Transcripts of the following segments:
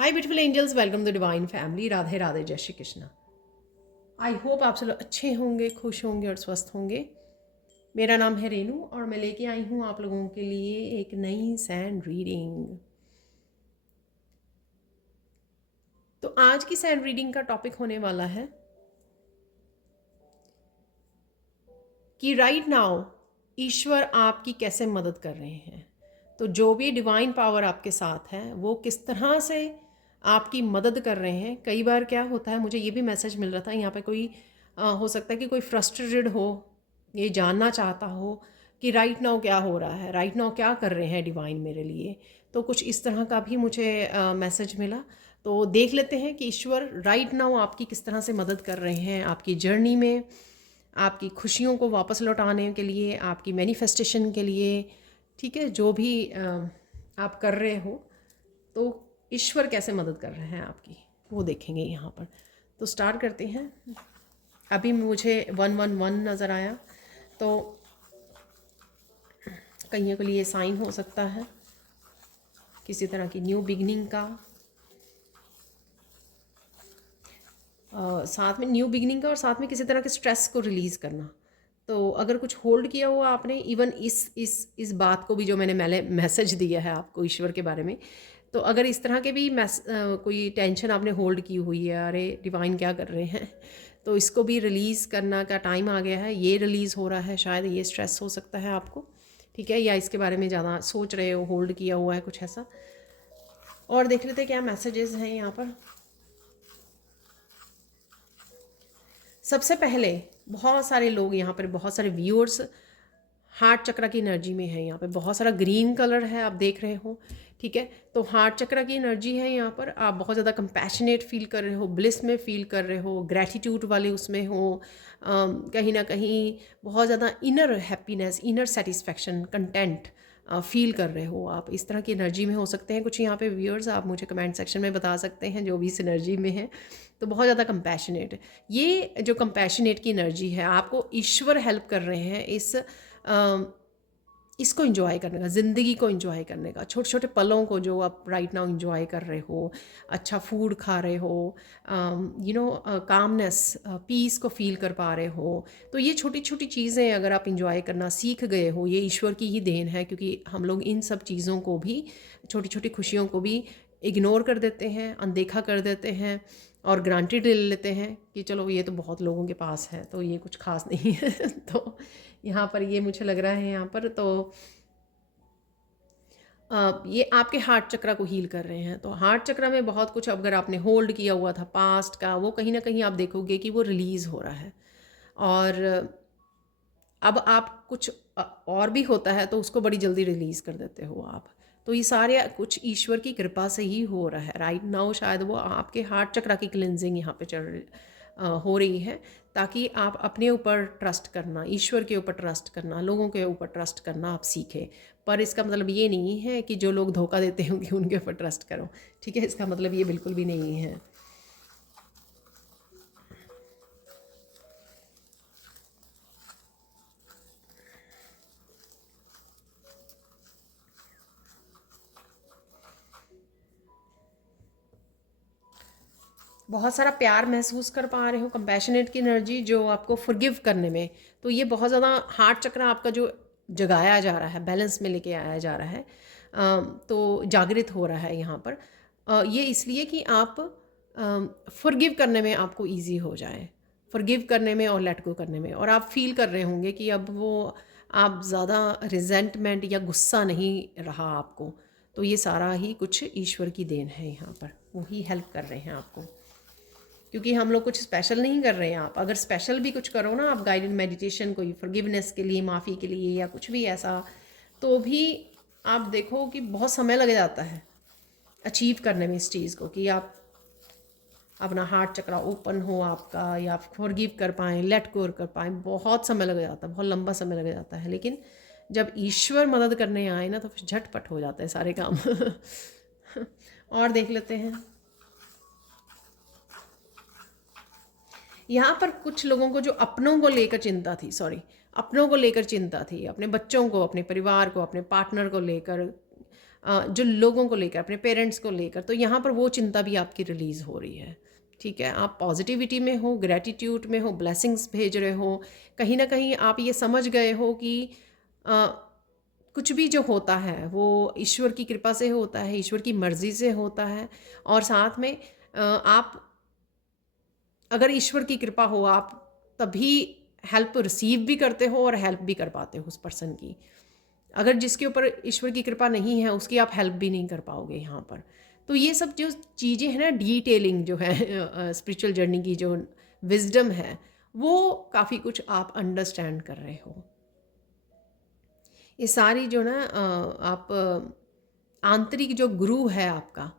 Hi beautiful angels, welcome to divine family. Radhe Radhe, जय Shri Krishna. I hope आप सब लोग अच्छे होंगे, खुश होंगे और स्वस्थ होंगे। मेरा नाम है रेनू और मैं लेके आई हूँ आप लोगों के लिए एक नई सैंड रीडिंग। तो आज की सैंड रीडिंग का टॉपिक होने वाला है कि राइट नाउ ईश्वर आपकी कैसे मदद कर रहे हैं। तो जो भी डिवाइन पावर आपके साथ है वो किस तरह से आपकी मदद कर रहे हैं। कई बार क्या होता है, मुझे ये भी मैसेज मिल रहा था, यहाँ पे कोई हो सकता है कि कोई फ्रस्ट्रेटेड हो, ये जानना चाहता हो कि राइट नाउ क्या हो रहा है, राइट नाउ क्या कर रहे हैं डिवाइन मेरे लिए। तो कुछ इस तरह का भी मुझे मैसेज मिला। तो देख लेते हैं कि ईश्वर राइट नाउ आपकी किस तरह से मदद कर रहे हैं आपकी जर्नी में, आपकी खुशियों को वापस लौटाने के लिए, आपकी मैनिफेस्टेशन के लिए। ठीक है, जो भी आप कर रहे हो तो ईश्वर कैसे मदद कर रहे हैं आपकी, वो देखेंगे यहाँ पर। तो स्टार्ट करते हैं। अभी मुझे 111 नज़र आया, तो कईयों के लिए साइन हो सकता है किसी तरह की न्यू बिगनिंग का। साथ में न्यू बिगनिंग का और साथ में किसी तरह के स्ट्रेस को रिलीज़ करना। तो अगर कुछ होल्ड किया हुआ आपने, इवन इस बात को भी जो मैंने मैसेज दिया है आपको ईश्वर के बारे में, तो अगर इस तरह के भी कोई टेंशन आपने होल्ड की हुई है, अरे डिवाइन क्या कर रहे हैं, तो इसको भी रिलीज़ करना का टाइम आ गया है। ये रिलीज़ हो रहा है, शायद ये स्ट्रेस हो सकता है आपको, ठीक है, या इसके बारे में ज़्यादा सोच रहे हो, होल्ड किया हुआ है कुछ ऐसा। और देख लेते क्या मैसेजेस हैं यहाँ पर। सबसे पहले बहुत सारे लोग यहाँ पर, बहुत सारे व्यूअर्स हार्ट चक्र की एनर्जी में है। यहाँ पे बहुत सारा ग्रीन कलर है, आप देख रहे हो, ठीक है। तो हार्ट चक्र की एनर्जी है यहाँ पर। आप बहुत ज़्यादा कंपैशनेट फील कर रहे हो, ब्लिस में फील कर रहे हो, ग्रैटिट्यूड वाले उसमें हो, कहीं ना कहीं बहुत ज़्यादा inner happiness, inner satisfaction, content feel कर रहे हो। आप इस तरह की एनर्जी में हो सकते हैं कुछ यहाँ पे व्यूअर्स। आप मुझे कमेंट सेक्शन में बता सकते हैं जो भी इस एनर्जी में है। तो बहुत ज़्यादा कंपैशनेट, ये जो कंपैशनेट की एनर्जी है, आपको ईश्वर हेल्प कर रहे हैं इसको एंजॉय करने का, ज़िंदगी को एंजॉय करने का, छोटे छोटे पलों को जो आप राइट नाउ एंजॉय कर रहे हो, अच्छा फूड खा रहे हो, कामनेस, पीस को फील कर पा रहे हो। तो ये छोटी छोटी चीज़ें अगर आप एंजॉय करना सीख गए हो, ये ईश्वर की ही देन है, क्योंकि हम लोग इन सब चीज़ों को भी, छोटी छोटी खुशियों को भी इग्नोर कर देते हैं, अनदेखा कर देते हैं और ग्रांटेड ले लेते हैं कि चलो ये तो बहुत लोगों के पास है तो ये कुछ खास नहीं है। तो यहाँ पर ये मुझे लग रहा है यहाँ पर, तो ये आपके हार्ट चक्र को हील कर रहे हैं। तो हार्ट चक्र में बहुत कुछ अगर आपने होल्ड किया हुआ था पास्ट का, वो कहीं ना कहीं आप देखोगे कि वो रिलीज़ हो रहा है। और अब आप कुछ और भी होता है तो उसको बड़ी जल्दी रिलीज़ कर देते हो आप। तो ये सारे कुछ ईश्वर की कृपा से ही हो रहा है राइट नाउ। शायद वो आपके हार्ट चक्र की क्लिनजिंग यहाँ पे हो रही है, ताकि आप अपने ऊपर ट्रस्ट करना, ईश्वर के ऊपर ट्रस्ट करना, लोगों के ऊपर ट्रस्ट करना आप सीखें। पर इसका मतलब ये नहीं है कि जो लोग धोखा देते होंगे उनके ऊपर ट्रस्ट करो, ठीक है, इसका मतलब ये बिल्कुल भी नहीं है। बहुत सारा प्यार महसूस कर पा रहे हो, कंपैशनेट की एनर्जी जो आपको फॉरगिव करने में, तो ये बहुत ज़्यादा हार्ट चक्र आपका जो जगाया जा रहा है, बैलेंस में लेके आया जा रहा है, तो जागृत हो रहा है यहाँ पर। ये इसलिए कि आप फॉरगिव करने में आपको इजी हो जाए, फॉरगिव करने में और लेट गो करने में। और आप फील कर रहे होंगे कि अब वो आप ज़्यादा रिजेंटमेंट या गुस्सा नहीं रहा आपको। तो ये सारा ही कुछ ईश्वर की देन है यहाँ पर, वो ही हेल्प कर रहे हैं आपको, क्योंकि हम लोग कुछ स्पेशल नहीं कर रहे हैं। आप अगर स्पेशल भी कुछ करो ना, आप गाइडेड मेडिटेशन कोई फॉरगिवनेस के लिए, माफ़ी के लिए या कुछ भी ऐसा, तो भी आप देखो कि बहुत समय लग जाता है अचीव करने में इस चीज़ को, कि आप अपना हार्ट चक्र ओपन हो आपका, या फॉरगिव कर पाएँ, लेट गो कर पाएँ, बहुत समय लग जाता है, बहुत लंबा समय लग जाता है। लेकिन जब ईश्वर मदद करने आए ना तो फिर झटपट हो जाते हैं सारे काम। और देख लेते हैं यहाँ पर कुछ लोगों को जो अपनों को लेकर चिंता थी, अपनों को लेकर चिंता थी, अपने बच्चों को, अपने परिवार को, अपने पार्टनर को लेकर, जो लोगों को लेकर, अपने पेरेंट्स को लेकर, तो यहाँ पर वो चिंता भी आपकी रिलीज़ हो रही है। ठीक है, आप पॉजिटिविटी में हो, ग्रैटिट्यूड में हो, ब्लेसिंग्स भेज रहे हो, कहीं ना कहीं आप ये समझ गए हो कि अ, कुछ भी जो होता है वो ईश्वर की कृपा से होता है, ईश्वर की मर्ज़ी से होता है। और साथ में आप, अगर ईश्वर की कृपा हो, आप तभी हेल्प रिसीव भी करते हो और हेल्प भी कर पाते हो उस पर्सन की। अगर जिसके ऊपर ईश्वर की कृपा नहीं है उसकी आप हेल्प भी नहीं कर पाओगे यहाँ पर। तो ये सब जो चीज़ें हैं ना, डिटेलिंग जो है स्पिरिचुअल जर्नी की जो विजडम है, वो काफ़ी कुछ आप अंडरस्टैंड कर रहे हो। ये सारी जो ना आप आंतरिक जो गुरु है आपका,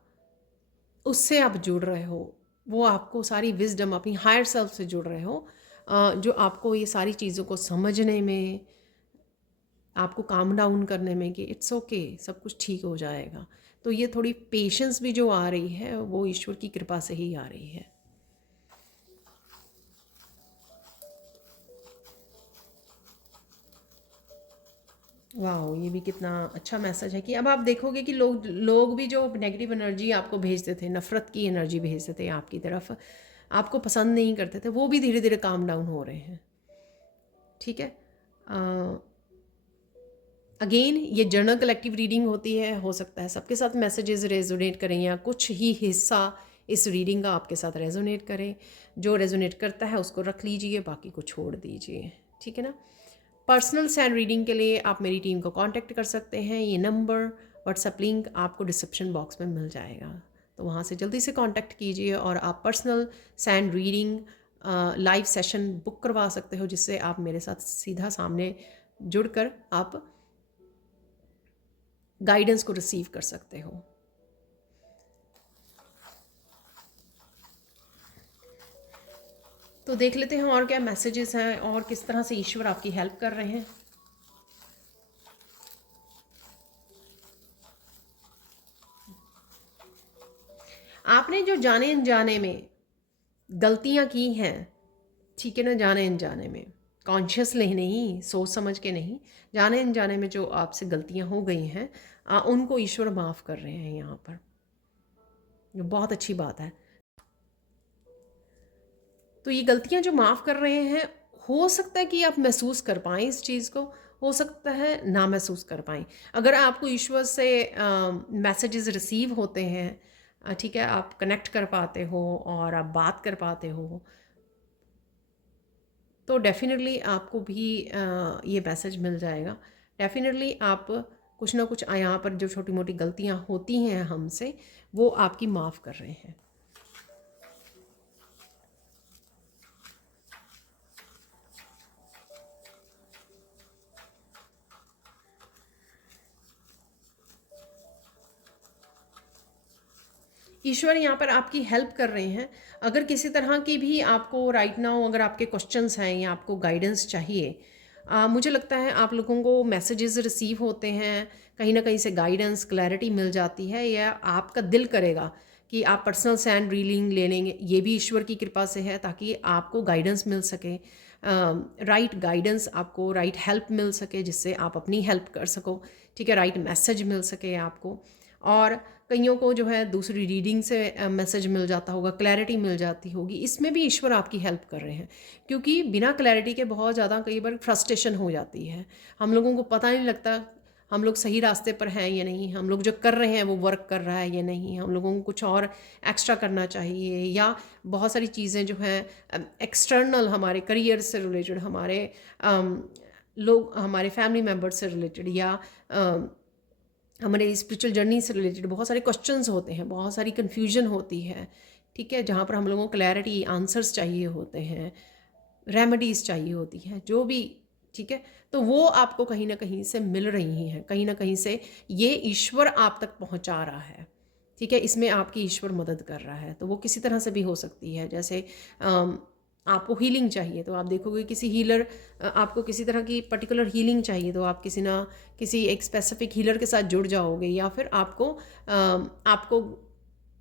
उससे आप जुड़ रहे हो, वो आपको सारी विजडम अपनी हायर सेल्फ से जुड़ रहे हो, जो आपको ये सारी चीज़ों को समझने में, आपको काम डाउन करने में कि इट्स ओके, सब कुछ ठीक हो जाएगा। तो ये थोड़ी पेशेंस भी जो आ रही है वो ईश्वर की कृपा से ही आ रही है। वाह, ये भी कितना अच्छा मैसेज है कि अब आप देखोगे कि लोग भी जो नेगेटिव एनर्जी आपको भेजते थे, नफ़रत की एनर्जी भेजते थे आपकी तरफ, आपको पसंद नहीं करते थे, वो भी धीरे धीरे काम डाउन हो रहे हैं। ठीक है, अगेन ये जर्नल कलेक्टिव रीडिंग होती है, हो सकता है सबके साथ मैसेजेस रेजोनेट करें या कुछ ही हिस्सा इस रीडिंग का आपके साथ रेजोनेट करें। जो रेजोनेट करता है उसको रख लीजिए, बाकी को छोड़ दीजिए। ठीक है ना। पर्सनल सैंड रीडिंग के लिए आप मेरी टीम को कांटेक्ट कर सकते हैं। ये नंबर, व्हाट्सएप लिंक आपको डिस्क्रिप्शन बॉक्स में मिल जाएगा, तो वहाँ से जल्दी से कांटेक्ट कीजिए और आप personal sand reading live session book करवा सकते हो, जिससे आप मेरे साथ सीधा सामने जुड़कर आप गाइडेंस को रिसीव कर सकते हो। तो देख लेते हैं और क्या मैसेजेस हैं और किस तरह से ईश्वर आपकी हेल्प कर रहे हैं। आपने जो जाने अनजाने में गलतियां की हैं, ठीक है ना, जाने अनजाने में, कॉन्शियसली नहीं, सोच समझ के नहीं, जाने अनजाने में जो आपसे गलतियां हो गई हैं, उनको ईश्वर माफ़ कर रहे हैं यहाँ पर। ये बहुत अच्छी बात है। तो ये गलतियां जो माफ़ कर रहे हैं, हो सकता है कि आप महसूस कर पाएँ इस चीज़ को, हो सकता है ना महसूस कर पाएँ। अगर आपको ईश्वर से मैसेजेस रिसीव होते हैं, ठीक है, आप कनेक्ट कर पाते हो और आप बात कर पाते हो, तो डेफ़िनेटली आपको भी ये मैसेज मिल जाएगा। डेफ़िनेटली आप कुछ ना कुछ यहाँ पर जो छोटी मोटी गलतियाँ होती हैं हमसे, वो आपकी माफ़ कर रहे हैं। ईश्वर यहाँ पर आपकी हेल्प कर रहे हैं। अगर किसी तरह की भी आपको राइट नाउ अगर आपके क्वेश्चंस हैं या आपको गाइडेंस चाहिए, मुझे लगता है आप लोगों को मैसेजेस रिसीव होते हैं, कहीं ना कहीं से गाइडेंस क्लैरिटी मिल जाती है, या आपका दिल करेगा कि आप पर्सनल सैंड रीडिंग ले लेंगे, ये भी ईश्वर की कृपा से है, ताकि आपको गाइडेंस मिल सके, राइट गाइडेंस, आपको राइट हेल्प मिल सके, जिससे आप अपनी हेल्प कर सको। ठीक है, राइट मैसेज मिल सके आपको। और कईयों को जो है दूसरी रीडिंग से मैसेज मिल जाता होगा, क्लैरिटी मिल जाती होगी, इसमें भी ईश्वर आपकी हेल्प कर रहे हैं। क्योंकि बिना क्लैरिटी के बहुत ज़्यादा कई बार फ्रस्ट्रेशन हो जाती है, हम लोगों को पता नहीं लगता हम लोग सही रास्ते पर हैं या नहीं, हम लोग जो कर रहे हैं वो वर्क कर रहा है या नहीं, हम लोगों को कुछ और एक्स्ट्रा करना चाहिए, या बहुत सारी चीज़ें जो हैं एक्सटर्नल हमारे करियर से रिलेटेड, हमारे लोग, हमारे फैमिली मेम्बर्स से रिलेटेड, या हमारे स्पिरिचुअल जर्नी से रिलेटेड बहुत सारे क्वेश्चंस होते हैं, बहुत सारी कन्फ्यूजन होती है। ठीक है, जहाँ पर हम लोगों को क्लैरिटी, आंसर्स चाहिए होते हैं, रेमेडीज़ चाहिए होती हैं, जो भी। ठीक है, तो वो आपको कहीं ना कहीं से मिल रही हैं, कहीं ना कहीं से ये ईश्वर आप तक पहुँचा रहा है। ठीक है, इसमें आपकी ईश्वर मदद कर रहा है। तो वो किसी तरह से भी हो सकती है, जैसे आपको हीलिंग चाहिए तो आप देखोगे किसी हीलर, आपको किसी तरह की पर्टिकुलर हीलिंग चाहिए तो आप किसी ना किसी एक स्पेसिफिक हीलर के साथ जुड़ जाओगे, या फिर आपको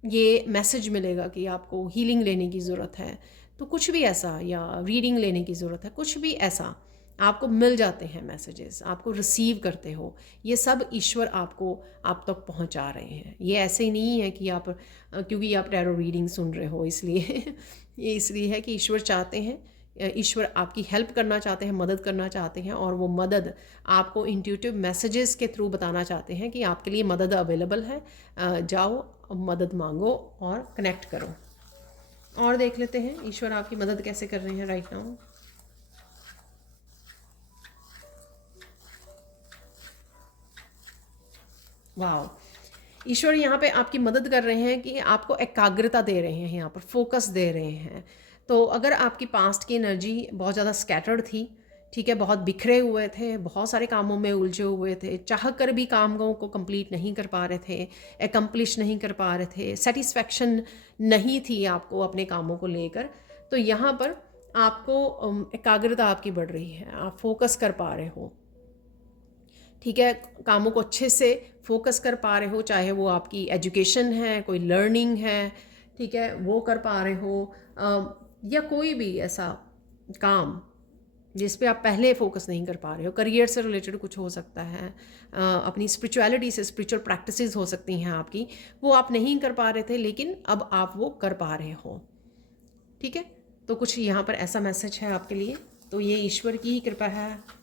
ये मैसेज मिलेगा कि आपको हीलिंग लेने की ज़रूरत है, तो कुछ भी ऐसा, या रीडिंग लेने की ज़रूरत है, कुछ भी ऐसा आपको मिल जाते हैं मैसेजेस, आपको रिसीव करते हो, ये सब ईश्वर आपको आप तक पहुंचा रहे हैं। ये ऐसे ही नहीं है कि आप क्योंकि आप टैरो रीडिंग सुन रहे हो इसलिए ये इसलिए है कि ईश्वर चाहते हैं, ईश्वर आपकी हेल्प करना चाहते हैं, मदद करना चाहते हैं, और वो मदद आपको इंट्यूटिव मैसेजेस के थ्रू बताना चाहते हैं कि आपके लिए मदद अवेलेबल है, जाओ मदद मांगो और कनेक्ट करो। और देख लेते हैं ईश्वर आपकी मदद कैसे कर रहे हैं राइट नाउ। वाह, ईश्वर यहाँ पे आपकी मदद कर रहे हैं कि आपको एकाग्रता दे रहे हैं, यहाँ पर फोकस दे रहे हैं। तो अगर आपकी पास्ट की एनर्जी बहुत ज़्यादा स्कैटर्ड थी, ठीक है, बहुत बिखरे हुए थे, बहुत सारे कामों में उलझे हुए थे, चाह कर भी कामों को कंप्लीट नहीं कर पा रहे थे, एकम्प्लिश नहीं कर पा रहे थे, सेटिस्फैक्शन नहीं थी आपको अपने कामों को लेकर, तो यहाँ पर आपको एकाग्रता आपकी बढ़ रही है, आप फोकस कर पा रहे हो, ठीक है, कामों को अच्छे से फोकस कर पा रहे हो, चाहे वो आपकी एजुकेशन है, कोई लर्निंग है, ठीक है, वो कर पा रहे हो, या कोई भी ऐसा काम जिस पे आप पहले फोकस नहीं कर पा रहे हो, करियर से रिलेटेड कुछ हो सकता है, अपनी स्पिरिचुअलिटी से, स्पिरिचुअल प्रैक्टिसेस हो सकती हैं आपकी, वो आप नहीं कर पा रहे थे लेकिन अब आप वो कर पा रहे हो, ठीक है। तो कुछ यहाँ पर ऐसा मैसेज है आपके लिए, तो ये ईश्वर की ही कृपा है।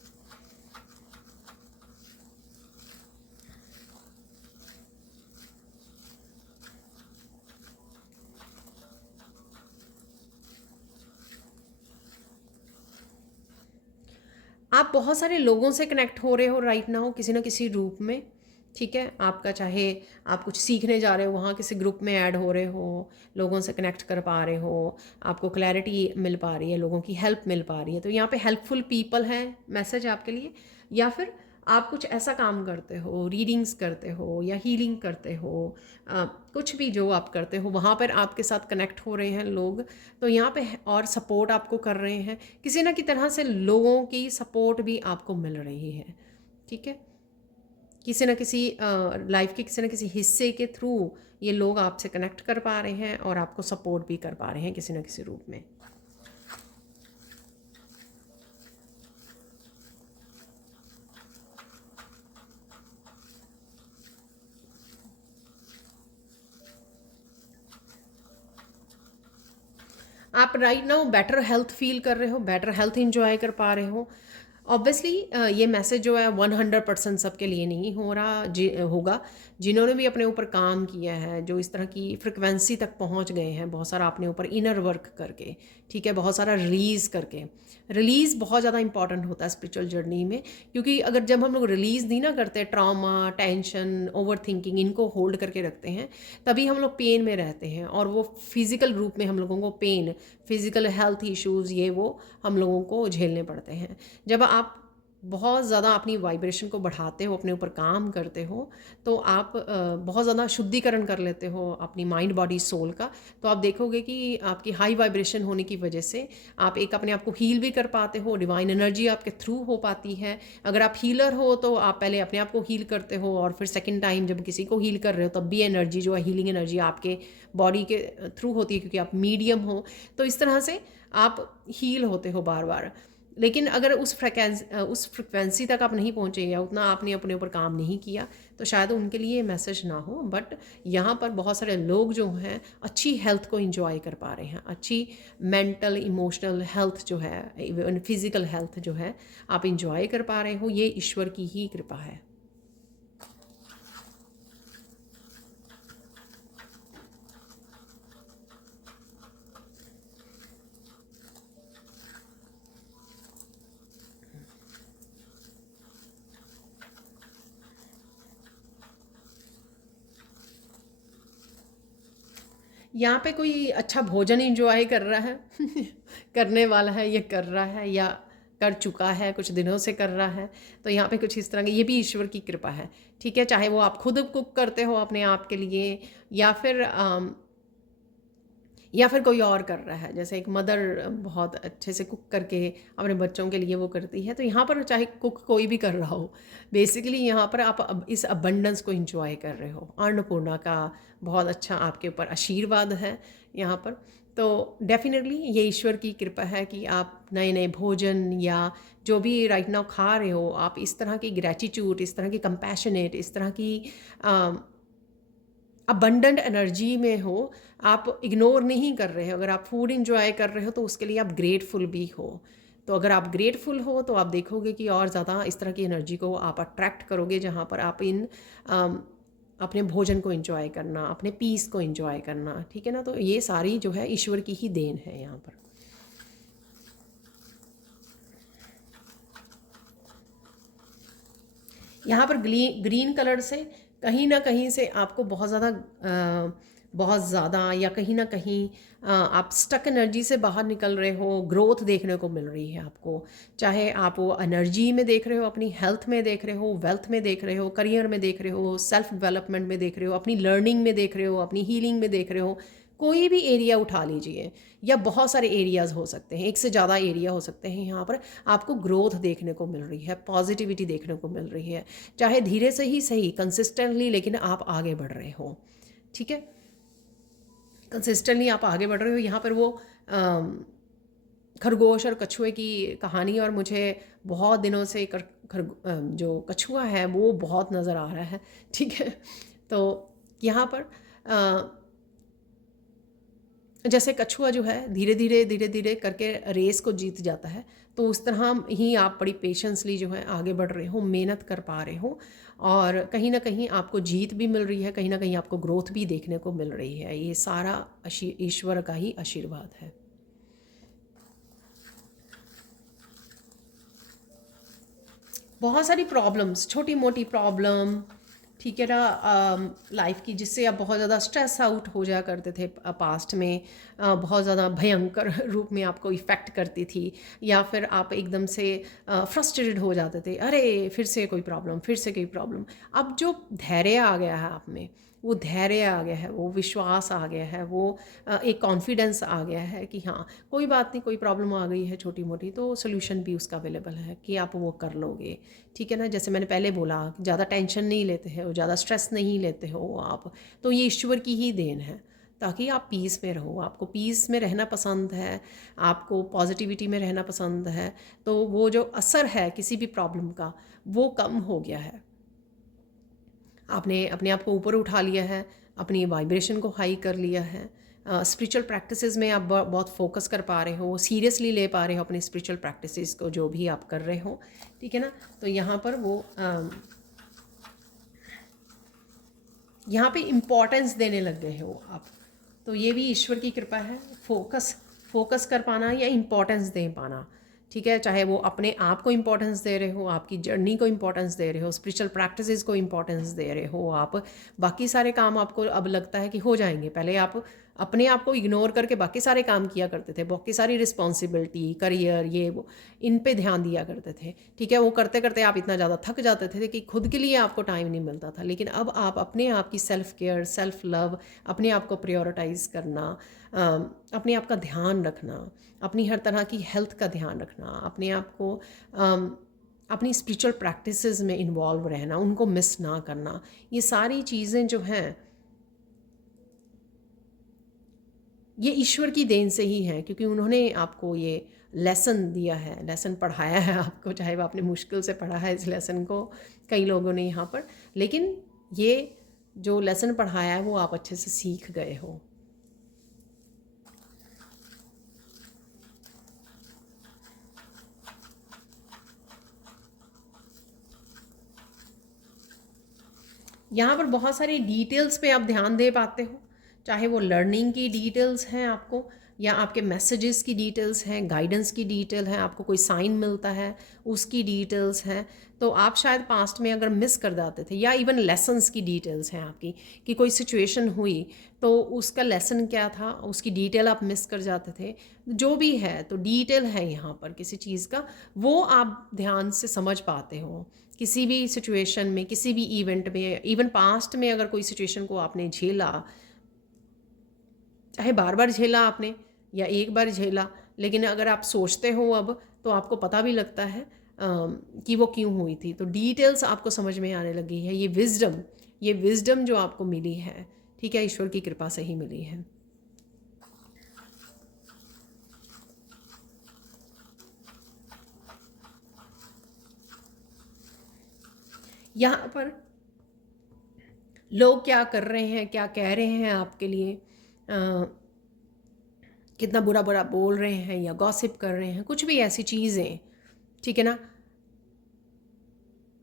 आप बहुत सारे लोगों से कनेक्ट हो रहे हो राइट नाउ किसी ना किसी रूप में, ठीक है, आपका चाहे आप कुछ सीखने जा रहे हो, वहाँ किसी ग्रुप में ऐड हो रहे हो, लोगों से कनेक्ट कर पा रहे हो, आपको क्लैरिटी मिल पा रही है, लोगों की हेल्प मिल पा रही है, तो यहाँ पे हेल्पफुल पीपल हैं मैसेज आपके लिए। या फिर आप कुछ ऐसा काम करते हो, रीडिंग्स करते हो या हीलिंग करते हो, कुछ भी जो आप करते हो वहाँ पर आपके साथ कनेक्ट हो रहे हैं लोग, तो यहाँ पे और सपोर्ट आपको कर रहे हैं, किसी ना किसी तरह से लोगों की सपोर्ट भी आपको मिल रही है, ठीक है, किसी ना किसी लाइफ के किसी ना किसी हिस्से के थ्रू ये लोग आपसे कनेक्ट कर पा रहे हैं और आपको सपोर्ट भी कर पा रहे हैं किसी ना किसी रूप में। आप right now better health feel कर रहे हो, बेटर हेल्थ इंजॉय कर पा रहे हो। ऑब्वियसली ये मैसेज जो है 100% सबके लिए नहीं हो रहा, होगा जिन्होंने भी अपने ऊपर काम किया है, जो इस तरह की फ्रिक्वेंसी तक पहुंच गए हैं, बहुत सारा अपने ऊपर इनर वर्क करके, ठीक है, बहुत सारा रिलीज़ करके। रिलीज़ बहुत ज़्यादा इंपॉर्टेंट होता है स्पिरिचुअल जर्नी में, क्योंकि अगर जब हम लोग रिलीज़ नहीं ना करते, ट्रॉमा, टेंशन, ओवर थिंकिंग इनको होल्ड करके रखते हैं, तभी हम लोग पेन में रहते हैं, और वो फिज़िकल रूप में हम लोगों को पेन, फिज़िकल हेल्थ इश्यूज़ ये वो हम लोगों को झेलने पड़ते हैं। जब आप बहुत ज़्यादा अपनी वाइब्रेशन को बढ़ाते हो, अपने ऊपर काम करते हो, तो आप बहुत ज़्यादा शुद्धिकरण कर लेते हो अपनी माइंड बॉडी सोल का, तो आप देखोगे कि आपकी हाई वाइब्रेशन होने की वजह से आप एक अपने आप को हील भी कर पाते हो, डिवाइन एनर्जी आपके थ्रू हो पाती है। अगर आप हीलर हो तो आप पहले अपने आप को हील करते हो, और फिर सेकेंड टाइम जब किसी को हील कर रहे हो तब भी एनर्जी जो है, हीलिंग एनर्जी आपके बॉडी के थ्रू होती है, क्योंकि आप मीडियम हो, तो इस तरह से आप हील होते हो बार बार। लेकिन अगर उस फ्रिक्वेंसी तक आप नहीं पहुँचे या उतना आपने अपने ऊपर काम नहीं किया, तो शायद उनके लिए मैसेज ना हो। बट यहाँ पर बहुत सारे लोग जो हैं अच्छी हेल्थ को इंजॉय कर पा रहे हैं, अच्छी मेंटल इमोशनल हेल्थ जो है, इवन फिज़िकल हेल्थ जो है, आप इंजॉय कर पा रहे हो, ये ईश्वर की ही कृपा है। यहाँ पे कोई अच्छा भोजन एंजॉय कर रहा है करने वाला है, ये कर रहा है या कर चुका है, कुछ दिनों से कर रहा है, तो यहाँ पे कुछ इस तरह की, ये भी ईश्वर की कृपा है, ठीक है, चाहे वो आप खुद कुक करते हो अपने आप के लिए, या फिर कोई और कर रहा है, जैसे एक मदर बहुत अच्छे से कुक करके अपने बच्चों के लिए वो करती है, तो यहाँ पर चाहे कुक कोई भी कर रहा हो, बेसिकली यहाँ पर आप इस अबंडेंस को एंजॉय कर रहे हो, अन्नपूर्णा का बहुत अच्छा आपके ऊपर आशीर्वाद है यहाँ पर। तो डेफिनेटली ये ईश्वर की कृपा है कि आप नए नए भोजन या जो भी राइट नाउ खा रहे हो, आप इस तरह की ग्रैटिट्यूड, इस तरह की कंपैशनेट, इस तरह की अबंडेंट एनर्जी में हो, आप इग्नोर नहीं कर रहे हो। अगर आप फूड इंजॉय कर रहे हो तो उसके लिए आप ग्रेटफुल भी हो। तो अगर आप ग्रेटफुल हो तो आप देखोगे कि और ज़्यादा इस तरह की एनर्जी को आप अट्रैक्ट करोगे, जहाँ पर आप अपने भोजन को एंजॉय करना, अपने पीस को एंजॉय करना, ठीक है ना। तो ये सारी जो है ईश्वर की ही देन है यहाँ पर। यहाँ पर ग्रीन कलर से कहीं ना कहीं से आपको बहुत ज़्यादा या कहीं ना कहीं आप स्टक एनर्जी से बाहर निकल रहे हो, ग्रोथ देखने को मिल रही है आपको। चाहे आप वो एनर्जी में देख रहे हो, अपनी हेल्थ में देख रहे हो, वेल्थ में देख रहे हो, करियर में देख रहे हो, सेल्फ डेवलपमेंट में देख रहे हो, अपनी लर्निंग में देख रहे हो, अपनी हीलिंग में देख रहे हो, कोई भी एरिया उठा लीजिए, या बहुत सारे एरियाज़ हो सकते हैं, एक से ज़्यादा एरिया हो सकते हैं। यहाँ पर आपको ग्रोथ देखने को मिल रही है, पॉजिटिविटी देखने को मिल रही है, चाहे धीरे से ही सही, कंसिस्टेंटली, लेकिन आप आगे बढ़ रहे हो, ठीक है। कंसिस्टेंटली आप आगे बढ़ रहे हो। यहाँ पर वो खरगोश और कछुए की कहानी, और मुझे बहुत दिनों से जो कछुआ है वो बहुत नज़र आ रहा है, ठीक है। तो यहाँ पर जैसे कछुआ जो है धीरे धीरे करके रेस को जीत जाता है, तो उस तरह ही आप बड़ी पेशेंसली जो है आगे बढ़ रहे हो, मेहनत कर पा रहे हो, और कहीं ना कहीं आपको जीत भी मिल रही है, कहीं ना कहीं आपको ग्रोथ भी देखने को मिल रही है। ये सारा ईश्वर का ही आशीर्वाद है। बहुत सारी प्रॉब्लम्स, छोटी मोटी प्रॉब्लम, ठीक है ना, लाइफ की, जिससे आप बहुत ज़्यादा स्ट्रेस आउट हो जाया करते थे पास्ट में, बहुत ज़्यादा भयंकर रूप में आपको इफ़ेक्ट करती थी, या फिर आप एकदम से फ्रस्ट्रेटेड हो जाते थे, अरे फिर से कोई प्रॉब्लम, फिर से कोई प्रॉब्लम। अब जो धैर्य आ गया है आप में, वो धैर्य आ गया है, वो विश्वास आ गया है, वो एक कॉन्फिडेंस आ गया है कि हाँ कोई बात नहीं, कोई प्रॉब्लम आ गई है छोटी मोटी, तो सोल्यूशन भी उसका अवेलेबल है कि आप वो कर लोगे, ठीक है ना। जैसे मैंने पहले बोला, ज़्यादा टेंशन नहीं लेते हो, ज़्यादा स्ट्रेस नहीं लेते हो आप, तो ये ईश्वर की ही देन है, ताकि आप पीस में रहो। आपको पीस में रहना पसंद है, आपको पॉजिटिविटी में रहना पसंद है, तो वो जो असर है किसी भी प्रॉब्लम का, वो कम हो गया है। आपने अपने आप को ऊपर उठा लिया है, अपनी वाइब्रेशन को हाई कर लिया है। स्पिरिचुअल प्रैक्टिसेस में आप बहुत फोकस कर पा रहे हो, सीरियसली ले पा रहे हो अपनी स्पिरिचुअल प्रैक्टिसेस को, जो भी आप कर रहे हो, ठीक है ना। तो यहाँ पर वो यहाँ पे इम्पोर्टेंस देने लग गए हो आप, तो ये भी ईश्वर की कृपा है। फोकस कर पाना या इम्पोर्टेंस दे पाना, ठीक है। चाहे वो अपने आप को इम्पोर्टेंस दे रहे हो, आपकी जर्नी को इम्पोर्टेंस दे रहे हो, स्पिरिचुअल प्रैक्टिसेस को इम्पोर्टेंस दे रहे हो आप, बाकी सारे काम आपको अब लगता है कि हो जाएंगे। पहले आप अपने आप को इग्नोर करके बाकी सारे काम किया करते थे, बाकी सारी रिस्पॉन्सिबिलिटी, करियर, ये वो, इन पे ध्यान दिया करते थे, ठीक है। वो करते करते आप इतना ज़्यादा थक जाते थे कि खुद के लिए आपको टाइम नहीं मिलता था। लेकिन अब आप अपने आप की सेल्फ केयर, सेल्फ लव, अपने आप को प्रायोरिटाइज़ करना, अपने आप का ध्यान रखना, अपनी हर तरह की हेल्थ का ध्यान रखना, अपने आप को अपनी स्पिरिचुअल प्रैक्टिसेस में इन्वॉल्व रहना, उनको मिस ना करना, ये सारी चीज़ें जो हैं ये ईश्वर की देन से ही हैं, क्योंकि उन्होंने आपको ये लेसन दिया है, लेसन पढ़ाया है आपको, चाहे वो आपने मुश्किल से पढ़ा है इस लेसन को कई लोगों ने यहाँ पर, लेकिन ये जो लेसन पढ़ाया है वो आप अच्छे से सीख गए हो। यहाँ पर बहुत सारी डिटेल्स पे आप ध्यान दे पाते हो, चाहे वो लर्निंग की डिटेल्स हैं आपको, या आपके मैसेजेस की डिटेल्स हैं, गाइडेंस की डिटेल है, आपको कोई साइन मिलता है उसकी डिटेल्स हैं। तो आप शायद पास्ट में अगर मिस कर जाते थे, या इवन लेसन्स की डिटेल्स हैं आपकी, कि कोई सिचुएशन हुई तो उसका लेसन क्या था, उसकी डिटेल आप मिस कर जाते थे, जो भी है, तो डिटेल है यहाँ पर किसी चीज़ का, वो आप ध्यान से समझ पाते हो किसी भी सिचुएशन में, किसी भी इवेंट में। इवन पास्ट में अगर कोई सिचुएशन को आपने झेला, चाहे बार बार झेला आपने या एक बार झेला, लेकिन अगर आप सोचते हो अब, तो आपको पता भी लगता है कि वो क्यों हुई थी। तो डिटेल्स आपको समझ में आने लगी है। ये विजडम जो आपको मिली है, ठीक है, ईश्वर की कृपा से ही मिली है। यहाँ पर लोग क्या कर रहे हैं, क्या कह रहे हैं आपके लिए, कितना बुरा बुरा बोल रहे हैं या गॉसिप कर रहे हैं, कुछ भी ऐसी चीज़ें, ठीक है ना,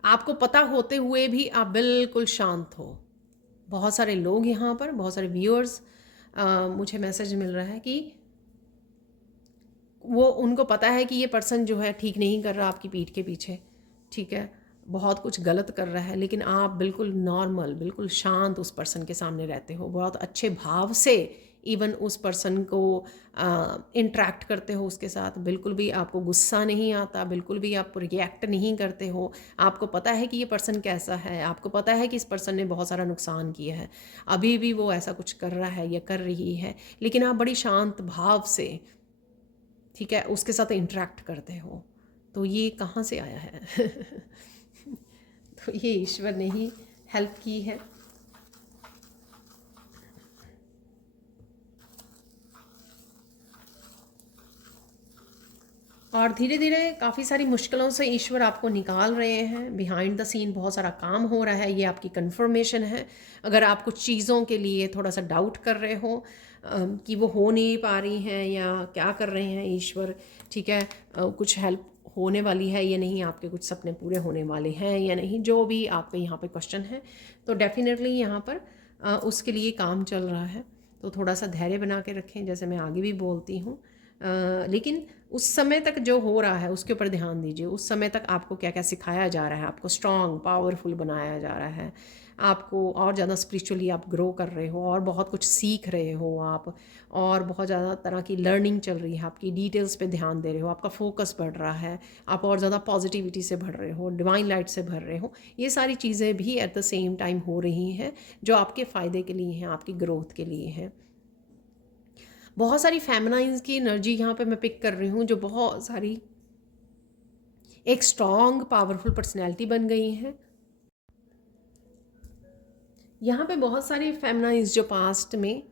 आपको पता होते हुए भी आप बिल्कुल शांत हो। बहुत सारे लोग यहाँ पर, बहुत सारे व्यूअर्स, मुझे मैसेज मिल रहा है कि वो उनको पता है कि ये पर्सन जो है ठीक नहीं कर रहा आपकी पीठ के पीछे, ठीक है, बहुत कुछ गलत कर रहा है, लेकिन आप बिल्कुल नॉर्मल, बिल्कुल शांत उस पर्सन के सामने रहते हो, बहुत अच्छे भाव से इवन उस पर्सन को इंटरेक्ट करते हो उसके साथ, बिल्कुल भी आपको गुस्सा नहीं आता, बिल्कुल भी आप रिएक्ट नहीं करते हो। आपको पता है कि ये पर्सन कैसा है, आपको पता है कि इस पर्सन ने बहुत सारा नुकसान किया है, अभी भी वो ऐसा कुछ कर रहा है या कर रही है, लेकिन आप बड़ी शांत भाव से, ठीक है, उसके साथ इंटरेक्ट करते हो। तो ये कहाँ से आया है? तो ये ईश्वर ने ही हेल्प की है। और धीरे धीरे काफ़ी सारी मुश्किलों से ईश्वर आपको निकाल रहे हैं। बिहाइंड द सीन बहुत सारा काम हो रहा है, ये आपकी कन्फर्मेशन है। अगर आप कुछ चीज़ों के लिए थोड़ा सा डाउट कर रहे हो कि वो हो नहीं पा रही हैं या क्या कर रहे हैं ईश्वर, ठीक है, कुछ हेल्प होने वाली है या नहीं, आपके कुछ सपने पूरे होने वाले हैं या नहीं, जो भी आपके यहाँ पे क्वेश्चन है, तो डेफिनेटली यहाँ पर उसके लिए काम चल रहा है। तो थोड़ा सा धैर्य बना के रखें, जैसे मैं आगे भी बोलती हूँ। लेकिन उस समय तक जो हो रहा है उसके ऊपर ध्यान दीजिए। उस समय तक आपको क्या क्या सिखाया जा रहा है, आपको स्ट्रॉन्ग पावरफुल बनाया जा रहा है, आपको और ज़्यादा स्पिरिचुअली आप ग्रो कर रहे हो और बहुत कुछ सीख रहे हो आप, और बहुत ज़्यादा तरह की लर्निंग चल रही है आपकी, डिटेल्स पे ध्यान दे रहे हो, आपका फोकस बढ़ रहा है, आप और ज़्यादा पॉजिटिविटी से भर रहे हो, डिवाइन लाइट से भर रहे हो। ये सारी चीज़ें भी एट द सेम टाइम हो रही हैं जो आपके फ़ायदे के लिए हैं, आपकी ग्रोथ के लिए हैं। बहुत सारी फेमिनाइन्स की एनर्जी यहाँ पे मैं पिक कर रही हूँ, जो बहुत सारी एक स्ट्रॉन्ग पावरफुल पर्सनैलिटी बन गई हैं। यहाँ पे बहुत सारी फेमिनाइन्स जो पास्ट में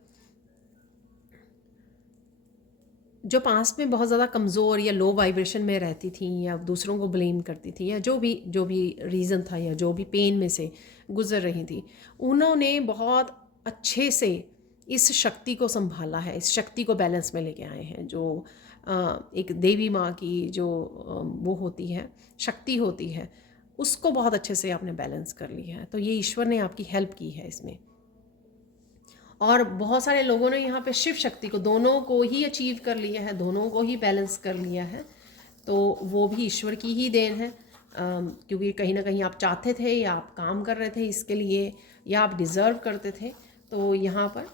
बहुत ज़्यादा कमज़ोर या लो वाइब्रेशन में रहती थी, या दूसरों को ब्लेम करती थी, या जो भी रीज़न था, या जो भी पेन में से गुज़र रही थी, उन्होंने बहुत अच्छे से इस शक्ति को संभाला है, इस शक्ति को बैलेंस में लेके आए हैं। जो एक देवी माँ की जो वो होती है, शक्ति होती है, उसको बहुत अच्छे से आपने बैलेंस कर लिया है। तो ये ईश्वर ने आपकी हेल्प की है इसमें। और बहुत सारे लोगों ने यहाँ पे शिव शक्ति को, दोनों को ही अचीव कर लिया है, दोनों को ही बैलेंस कर लिया है। तो वो भी ईश्वर की ही देन है, क्योंकि कहीं ना कहीं आप चाहते थे या आप काम कर रहे थे इसके लिए, या आप डिज़र्व करते थे, तो यहाँ पर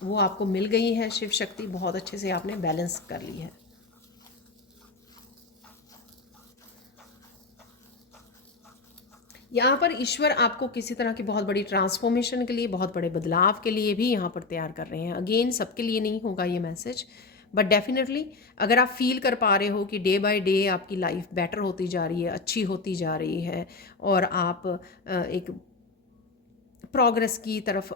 वो आपको मिल गई है शिव शक्ति, बहुत अच्छे से आपने बैलेंस कर ली है। यहाँ पर ईश्वर आपको किसी तरह की बहुत बड़ी ट्रांसफॉर्मेशन के लिए, बहुत बड़े बदलाव के लिए भी यहाँ पर तैयार कर रहे हैं। अगेन सबके लिए नहीं होगा ये मैसेज, बट डेफिनेटली अगर आप फील कर पा रहे हो कि डे बाय डे आपकी लाइफ बेटर होती जा रही है, अच्छी होती जा रही है, और आप एक प्रोग्रेस की तरफ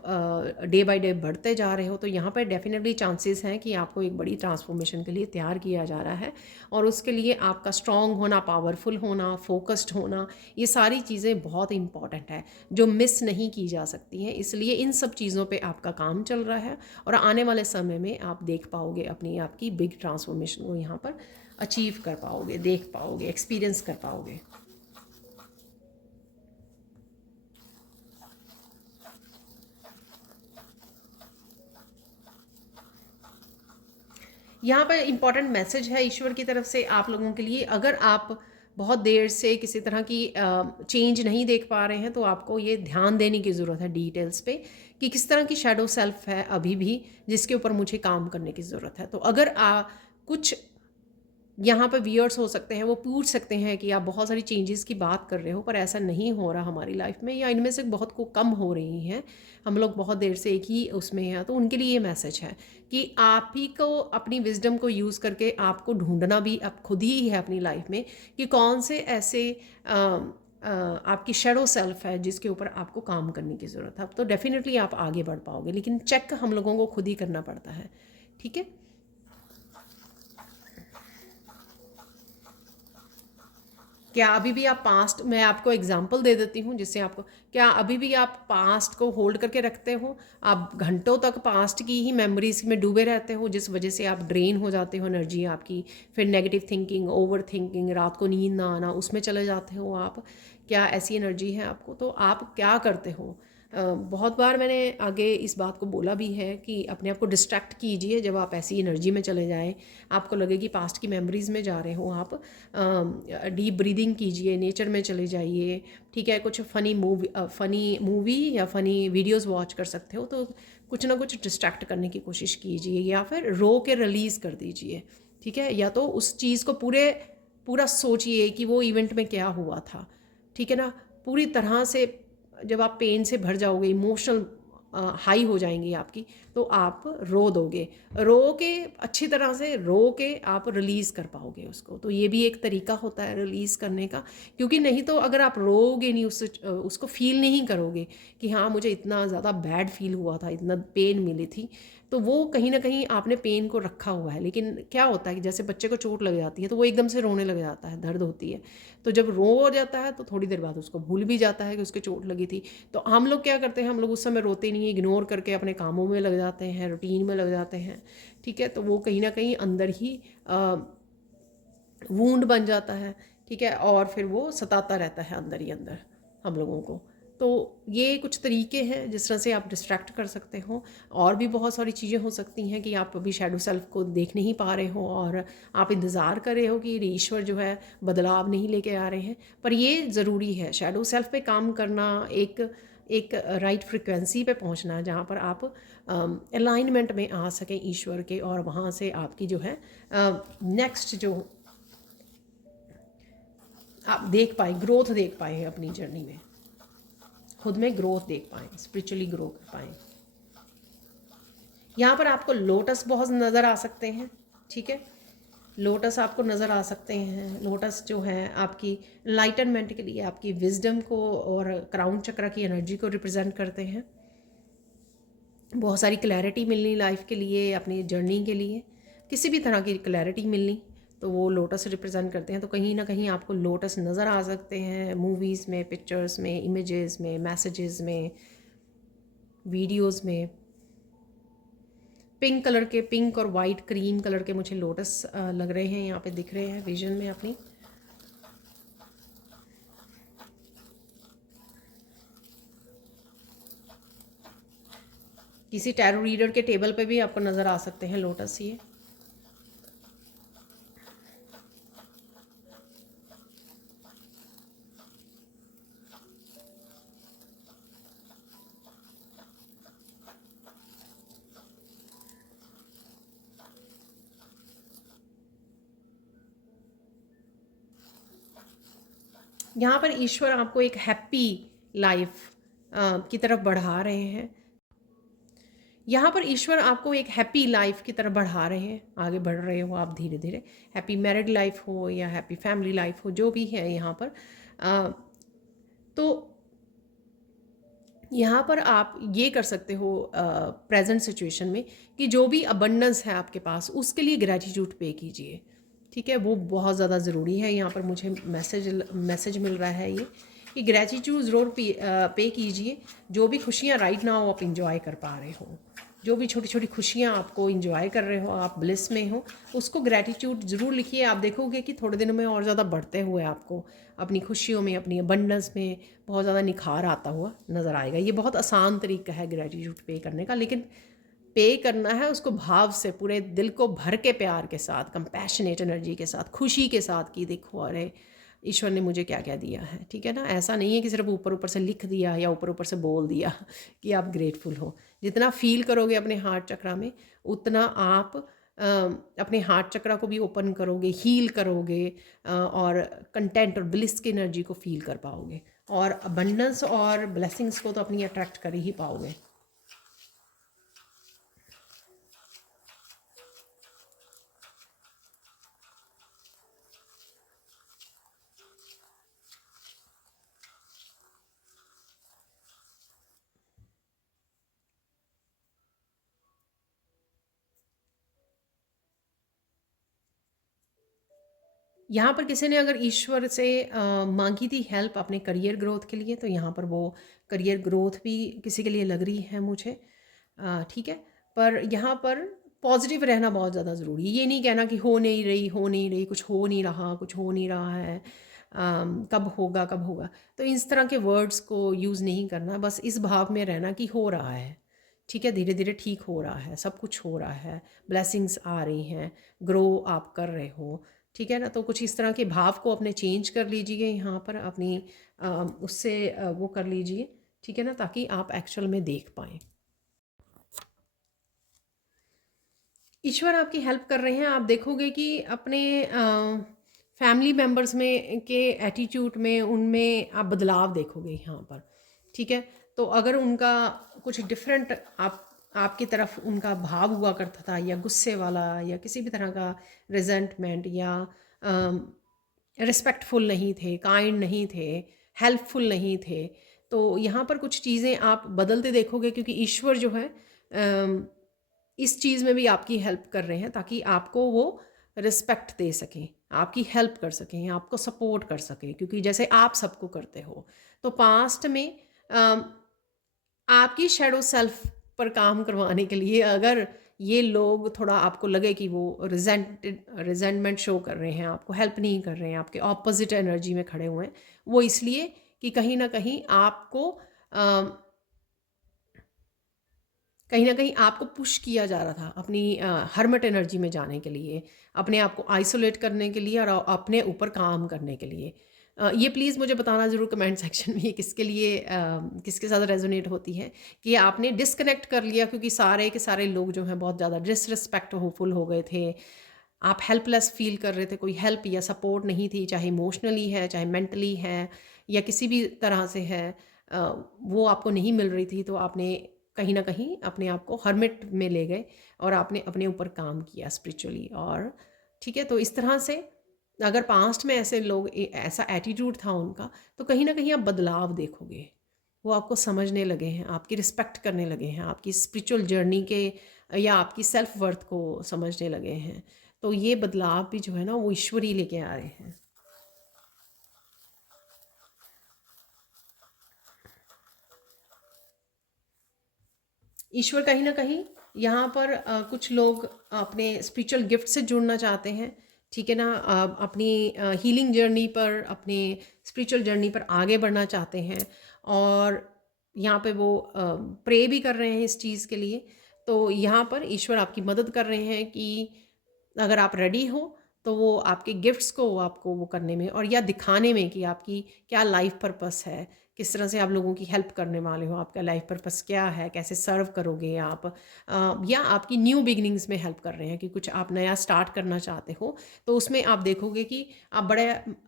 डे बाय डे बढ़ते जा रहे हो, तो यहाँ पर डेफिनेटली चांसेस हैं कि आपको एक बड़ी ट्रांसफॉर्मेशन के लिए तैयार किया जा रहा है। और उसके लिए आपका स्ट्रॉन्ग होना, पावरफुल होना, फोकस्ड होना, ये सारी चीज़ें बहुत इंपॉर्टेंट है, जो मिस नहीं की जा सकती हैं। इसलिए इन सब चीज़ों पे आपका काम चल रहा है, और आने वाले समय में आप देख पाओगे अपनी आपकी बिग ट्रांसफॉर्मेशन को यहाँ पर अचीव कर पाओगे, देख पाओगे, एक्सपीरियंस कर पाओगे। यहाँ पर इम्पॉर्टेंट मैसेज है ईश्वर की तरफ से आप लोगों के लिए। अगर आप बहुत देर से किसी तरह की चेंज नहीं देख पा रहे हैं, तो आपको ये ध्यान देने की ज़रूरत है डिटेल्स पे, कि किस तरह की शैडो सेल्फ है अभी भी, जिसके ऊपर मुझे काम करने की ज़रूरत है। तो अगर कुछ यहाँ पर व्यूअर्स हो सकते हैं, वो पूछ सकते हैं कि आप बहुत सारी चेंजेस की बात कर रहे हो, पर ऐसा नहीं हो रहा हमारी लाइफ में, या इनमें से बहुत को कम हो रही हैं, हम लोग बहुत देर से एक ही उसमें हैं। तो उनके लिए ये मैसेज है कि आप ही को अपनी विजडम को यूज़ करके आपको ढूंढना भी अब खुद ही है अपनी लाइफ में, कि कौन से ऐसे आपकी शेडो सेल्फ है जिसके ऊपर आपको काम करने की ज़रूरत है। तो डेफिनेटली आप आगे बढ़ पाओगे, लेकिन चेक हम लोगों को खुद ही करना पड़ता है, ठीक है। क्या अभी भी आप पास्ट, मैं आपको एग्जांपल दे देती हूँ जिससे आपको, क्या अभी भी आप पास्ट को होल्ड करके रखते हो? आप घंटों तक पास्ट की ही मेमोरीज में डूबे रहते हो, जिस वजह से आप ड्रेन हो जाते हो एनर्जी आपकी। फिर नेगेटिव थिंकिंग, ओवर थिंकिंग, रात को नींद ना आना, उसमें चले जाते हो आप। क्या ऐसी एनर्जी है आपको? तो आप क्या करते हो? बहुत बार मैंने आगे इस बात को बोला भी है कि अपने आप को डिस्ट्रैक्ट कीजिए जब आप ऐसी एनर्जी में चले जाएं, आपको लगे कि पास्ट की मेमोरीज में जा रहे हो आप। डीप ब्रीदिंग कीजिए, नेचर में चले जाइए, ठीक है। कुछ फ़नी मूवी या फ़नी वीडियोस वॉच कर सकते हो, तो कुछ ना कुछ डिस्ट्रैक्ट करने की कोशिश कीजिए, या फिर रो के रिलीज़ कर दीजिए, ठीक है। या तो उस चीज़ को पूरा सोचिए कि वो इवेंट में क्या हुआ था, ठीक है ना। पूरी तरह से जब आप पेन से भर जाओगे, इमोशनल हाई हो जाएंगी आपकी, तो आप रो दोगे। रो के, अच्छी तरह से रो के आप रिलीज़ कर पाओगे उसको। तो ये भी एक तरीका होता है रिलीज़ करने का। क्योंकि नहीं तो अगर आप रोगे नहीं, उसको फील नहीं करोगे कि हाँ मुझे इतना ज़्यादा बैड फील हुआ था, इतना पेन मिली थी, तो वो कहीं ना कहीं आपने पेन को रखा हुआ है। लेकिन क्या होता है कि जैसे बच्चे को चोट लग जाती है तो वो एकदम से रोने लग जाता है, दर्द होती है, तो जब रो हो जाता है तो थोड़ी देर बाद उसको भूल भी जाता है कि उसके चोट लगी थी। तो हम लोग क्या करते हैं, हम लोग उस समय रोते नहीं, इग्नोर करके अपने कामों में लग जाते हैं, रूटीन में लग जाते हैं, ठीक है। तो वो कहीं ना कहीं अंदर ही वूंड बन जाता है, ठीक है, और फिर वो सताता रहता है अंदर ही अंदर हम लोगों को। तो ये कुछ तरीके हैं जिस तरह से आप डिस्ट्रैक्ट कर सकते हो। और भी बहुत सारी चीज़ें हो सकती हैं कि आप अभी शेडो सेल्फ को देख नहीं पा रहे हो और आप इंतज़ार कर रहे हो कि ईश्वर जो है बदलाव नहीं लेके आ रहे हैं। पर ये ज़रूरी है शेडो सेल्फ पे काम करना, एक एक राइट फ्रिक्वेंसी पे पहुंचना जहाँ पर आप अलाइनमेंट में आ सकें ईश्वर के, और वहाँ से आपकी जो है नेक्स्ट जो आप देख पाए, ग्रोथ देख पाए अपनी जर्नी में, खुद में ग्रोथ देख पाएँ, स्पिरिचुअली ग्रो कर पाएँ। यहाँ पर आपको लोटस बहुत नज़र आ सकते हैं, ठीक है। लोटस आपको नज़र आ सकते हैं। लोटस जो है आपकी लाइटनमेंट के लिए, आपकी विजडम को और क्राउन चक्र की एनर्जी को रिप्रेजेंट करते हैं। बहुत सारी क्लैरिटी मिलनी लाइफ के लिए, अपनी जर्नी के लिए, किसी भी तरह की क्लैरिटी मिलनी, तो वो लोटस रिप्रेजेंट करते हैं। तो कहीं ना कहीं आपको लोटस नज़र आ सकते हैं मूवीज़ में, पिक्चर्स में, इमेजेस में, मैसेजेस में, वीडियोस में। पिंक कलर के, पिंक और वाइट क्रीम कलर के मुझे लोटस लग रहे हैं, यहाँ पे दिख रहे हैं विजन में अपनी। किसी टैरो रीडर के टेबल पे भी आपको नज़र आ सकते हैं लोटस ये। यहाँ पर ईश्वर आपको एक हैप्पी लाइफ की तरफ बढ़ा रहे हैं। यहाँ पर ईश्वर आपको एक हैप्पी लाइफ की तरफ बढ़ा रहे हैं, आगे बढ़ रहे हो आप धीरे धीरे। हैप्पी मैरिड लाइफ हो या हैप्पी फैमिली लाइफ हो, जो भी है यहाँ पर तो यहाँ पर आप ये कर सकते हो प्रेजेंट सिचुएशन में कि जो भी अबंडेंस है आपके पास उसके लिए ग्रैटिट्यूड पे कीजिए, ठीक है। वो बहुत ज़्यादा ज़रूरी है। यहाँ पर मुझे मैसेज मिल रहा है ये कि ग्रैटिट्यूड ज़रूर पे कीजिए। जो भी खुशियाँ राइट नाउ आप इंजॉय कर पा रहे हो, जो भी छोटी छोटी खुशियाँ आपको इंजॉय कर रहे हो, आप ब्लिस में हो, उसको ग्रैटिट्यूड ज़रूर लिखिए। आप देखोगे कि थोड़े दिनों में और ज़्यादा बढ़ते हुए आपको अपनी खुशियों में, अपनी अबंडेंस में बहुत ज़्यादा निखार आता हुआ नज़र आएगा। ये बहुत आसान तरीका है ग्रैटिट्यूड पे करने का, लेकिन पे करना है उसको भाव से, पूरे दिल को भर के, प्यार के साथ, कंपैशनेट एनर्जी के साथ, खुशी के साथ कि देखो अरे ईश्वर ने मुझे क्या क्या दिया है, ठीक है ना। ऐसा नहीं है कि सिर्फ ऊपर ऊपर से लिख दिया या ऊपर ऊपर से बोल दिया कि आप ग्रेटफुल हो। जितना फील करोगे अपने हार्ट चक्रा में, उतना आप अपने हार्ट चक्रा को भी ओपन करोगे, हील करोगे, और कंटेंट और ब्लिस की एनर्जी को फील कर पाओगे, और अबंडेंस और ब्लेसिंग्स को तो अपनी अट्रैक्ट कर ही पाओगे। यहाँ पर किसी ने अगर ईश्वर से मांगी थी हेल्प अपने करियर ग्रोथ के लिए, तो यहाँ पर वो करियर ग्रोथ भी किसी के लिए लग रही है मुझे। ठीक है, पर यहाँ पर पॉजिटिव रहना बहुत ज़्यादा ज़रूरी है। ये नहीं कहना कि हो नहीं रही, हो नहीं रही, कुछ हो नहीं रहा, कुछ हो नहीं रहा है, कब होगा, कब होगा। तो इस तरह के वर्ड्स को यूज़ नहीं करना, बस इस भाव में रहना कि हो रहा है। ठीक है, धीरे धीरे ठीक हो रहा है, सब कुछ हो रहा है, ब्लेसिंग्स आ रही हैं, ग्रो आप कर रहे हो। ठीक है ना, तो कुछ इस तरह के भाव को अपने चेंज कर लीजिए यहाँ पर, अपनी उससे वो कर लीजिए। ठीक है ना, ताकि आप एक्चुअल में देख पाएँ ईश्वर आपकी हेल्प कर रहे हैं। आप देखोगे कि अपने फैमिली मेम्बर्स में के एटीट्यूड में, उनमें आप बदलाव देखोगे यहाँ पर। ठीक है, तो अगर उनका कुछ डिफरेंट आपकी तरफ उनका भाव हुआ करता था, या गुस्से वाला, या किसी भी तरह का रिजेंटमेंट, या रिस्पेक्टफुल नहीं थे, काइंड नहीं थे, हेल्पफुल नहीं थे, तो यहाँ पर कुछ चीज़ें आप बदलते देखोगे, क्योंकि ईश्वर जो है इस चीज़ में भी आपकी हेल्प कर रहे हैं, ताकि आपको वो रिस्पेक्ट दे सकें, आपकी हेल्प कर सकें, आपको सपोर्ट कर सकें, क्योंकि जैसे आप सबको करते हो। तो पास्ट में आपकी शैडो सेल्फ पर काम करवाने के लिए, अगर ये लोग थोड़ा आपको लगे कि वो रिजेंटमेंट शो कर रहे हैं, आपको हेल्प नहीं कर रहे हैं, आपके ऑपोजिट एनर्जी में खड़े हुए हैं, वो इसलिए कि कहीं ना कहीं आपको कहीं ना कहीं आपको पुश किया जा रहा था अपनी हर्मट एनर्जी में जाने के लिए, अपने आप को आइसोलेट करने के लिए, और अपने ऊपर काम करने के लिए। ये प्लीज़ मुझे बताना ज़रूर कमेंट सेक्शन में, किसके लिए किसके साथ रेजोनेट होती है कि आपने डिस्कनेक्ट कर लिया, क्योंकि सारे के सारे लोग जो हैं बहुत ज़्यादा डिसरिस्पेक्टफुल हो गए थे। आप हेल्पलेस फील कर रहे थे, कोई हेल्प या सपोर्ट नहीं थी, चाहे इमोशनली है, चाहे मेंटली है, या किसी भी तरह से है, वो आपको नहीं मिल रही थी। तो आपने कहीं ना कहीं अपने आप को हर्मिट में ले गए, और आपने अपने ऊपर काम किया स्पिरिचुअली। और ठीक है, तो इस तरह से अगर पास्ट में ऐसे लोग ऐसा एटीट्यूड था उनका, तो कहीं ना कहीं आप बदलाव देखोगे, वो आपको समझने लगे हैं, आपकी रिस्पेक्ट करने लगे हैं, आपकी स्पिरिचुअल जर्नी के या आपकी सेल्फ वर्थ को समझने लगे हैं। तो ये बदलाव भी जो है ना, वो ईश्वर ही लेके आ रहे हैं। ईश्वर कहीं ना कहीं यहाँ पर कुछ लोग अपने स्पिरिचुअल गिफ्ट से जुड़ना चाहते हैं। ठीक है ना, अपनी हीलिंग जर्नी पर, अपने स्पिरिचुअल जर्नी पर आगे बढ़ना चाहते हैं, और यहाँ पे वो प्रे भी कर रहे हैं इस चीज़ के लिए। तो यहाँ पर ईश्वर आपकी मदद कर रहे हैं कि अगर आप रेडी हो, तो वो आपके गिफ्ट्स को आपको वो करने में, और या दिखाने में कि आपकी क्या लाइफ पर्पस है, किस तरह से आप लोगों की हेल्प करने वाले हो, आपका लाइफ पर्पस क्या है, कैसे सर्व करोगे आप, या आपकी न्यू बिगनिंग्स में हेल्प कर रहे हैं कि कुछ आप नया स्टार्ट करना चाहते हो। तो उसमें आप देखोगे कि आप बड़े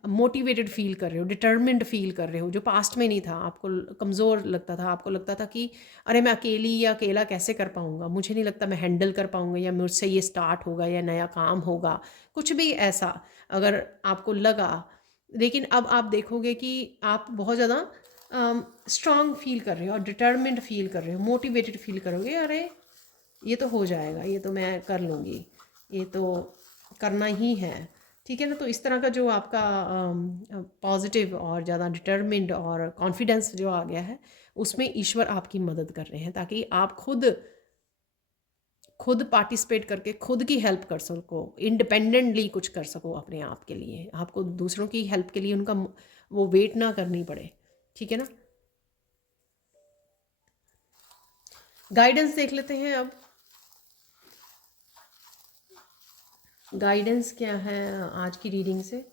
मोटिवेटेड फील कर रहे हो, डिटर्मिन्ड फील कर रहे हो, जो पास्ट में नहीं था। आपको कमज़ोर लगता था, आपको लगता था कि अरे मैं अकेली या अकेला कैसे कर पाऊँगा, मुझे नहीं लगता मैं हैंडल कर पाऊँगा, या मुझसे ये स्टार्ट होगा, या नया काम होगा, कुछ भी ऐसा अगर आपको लगा। लेकिन अब आप देखोगे कि आप बहुत ज़्यादा स्ट्रांग फील कर रहे हो, और डिटर्मिन्ड फील कर रहे हो, मोटिवेटेड फील करोगे, अरे ये तो हो जाएगा, ये तो मैं कर लूँगी, ये तो करना ही है। ठीक है ना, तो इस तरह का जो आपका पॉजिटिव और ज़्यादा डिटर्मिन्ड और कॉन्फिडेंस जो आ गया है, उसमें ईश्वर आपकी मदद कर रहे हैं, ताकि आप खुद पार्टिसिपेट करके खुद की हेल्प कर सको, इंडिपेंडेंटली कुछ कर सको अपने आप के लिए, आपको दूसरों की हेल्प के लिए उनका वो वेट ना करनी पड़े। ठीक है ना, गाइडेंस देख लेते हैं अब। गाइडेंस क्या है आज की रीडिंग से?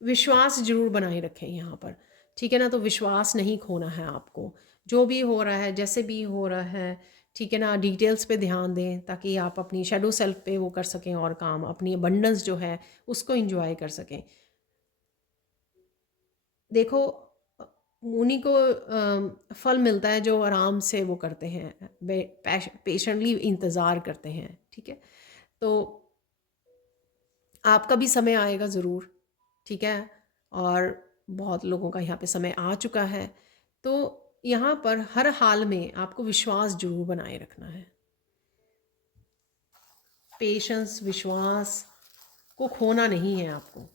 विश्वास जरूर बनाए रखें यहाँ पर। ठीक है ना, तो विश्वास नहीं खोना है आपको, जो भी हो रहा है, जैसे भी हो रहा है। ठीक है ना, डिटेल्स पे ध्यान दें, ताकि आप अपनी शेडो सेल्फ पे वो कर सकें, और काम अपनी अबंडेंस जो है उसको इंजॉय कर सकें। देखो, उन्हीं को फल मिलता है जो आराम से वो करते हैं, पेशेंटली इंतज़ार करते हैं। ठीक है, तो आपका भी समय आएगा ज़रूर। ठीक है, और बहुत लोगों का यहाँ पे समय आ चुका है। तो यहाँ पर हर हाल में आपको विश्वास जरूर बनाए रखना है। पेशेंस, विश्वास को खोना नहीं है आपको।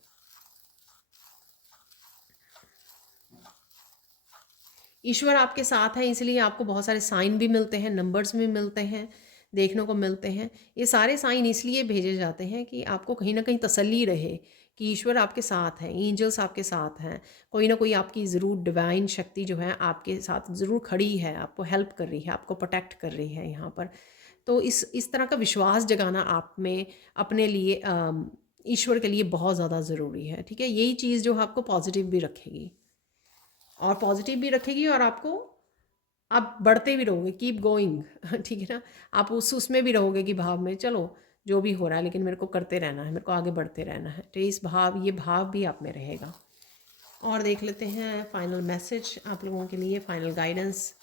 ईश्वर आपके साथ है, इसलिए आपको बहुत सारे साइन भी मिलते हैं, नंबर्स भी मिलते हैं, देखने को मिलते हैं। ये सारे साइन इसलिए भेजे जाते हैं कि आपको कहीं ना कहीं तसल्ली रहे कि ईश्वर आपके साथ हैं, एंजल्स आपके साथ हैं, कोई ना कोई आपकी ज़रूर डिवाइन शक्ति जो है आपके साथ ज़रूर खड़ी है, आपको हेल्प कर रही है, आपको प्रोटेक्ट कर रही है यहाँ पर। तो इस तरह का विश्वास जगाना आप में अपने लिए ईश्वर के लिए बहुत ज़्यादा ज़रूरी है। ठीक है, यही चीज़ जो है आपको पॉजिटिव भी रखेगी, और पॉजिटिव भी रखेगी, और आपको आप बढ़ते भी रहोगे, कीप गोइंग। ठीक है ना, आप उसमें भी रहोगे कि भाव में, चलो जो भी हो रहा है लेकिन मेरे को करते रहना है, मेरे को आगे बढ़ते रहना है। तो ये भाव भी आप में रहेगा। और देख लेते हैं फाइनल मैसेज आप लोगों के लिए, फाइनल गाइडेंस।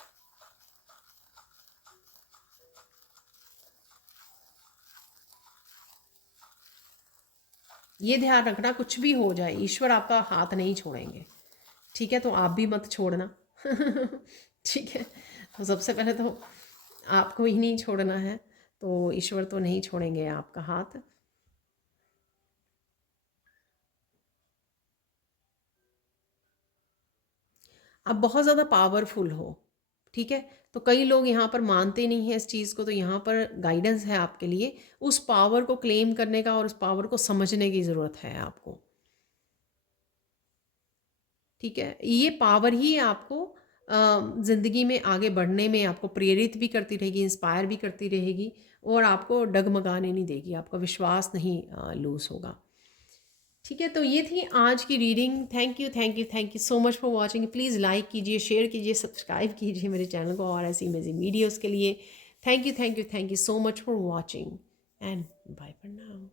ये ध्यान रखना, कुछ भी हो जाए ईश्वर आपका हाथ नहीं छोड़ेंगे। ठीक है, तो आप भी मत छोड़ना। ठीक है, तो सबसे पहले तो आपको ही नहीं छोड़ना है, तो ईश्वर तो नहीं छोड़ेंगे आपका हाथ। आप बहुत ज़्यादा पावरफुल हो। ठीक है, तो कई लोग यहाँ पर मानते नहीं हैं इस चीज़ को, तो यहाँ पर गाइडेंस है आपके लिए, उस पावर को क्लेम करने का और उस पावर को समझने की ज़रूरत है आपको। ठीक है, ये पावर ही आपको ज़िंदगी में आगे बढ़ने में आपको प्रेरित भी करती रहेगी, इंस्पायर भी करती रहेगी, और आपको डगमगाने नहीं देगी, आपका विश्वास नहीं लूज़ होगा। ठीक है, तो ये थी आज की reading. Thank you, thank you, thank you so much for watching. Please like कीजिए, शेयर कीजिए, सब्सक्राइब कीजिए मेरे चैनल को और ऐसी अमेजिंग वीडियोज़ के लिए। Thank you, thank you, thank you so much for watching, and bye for now.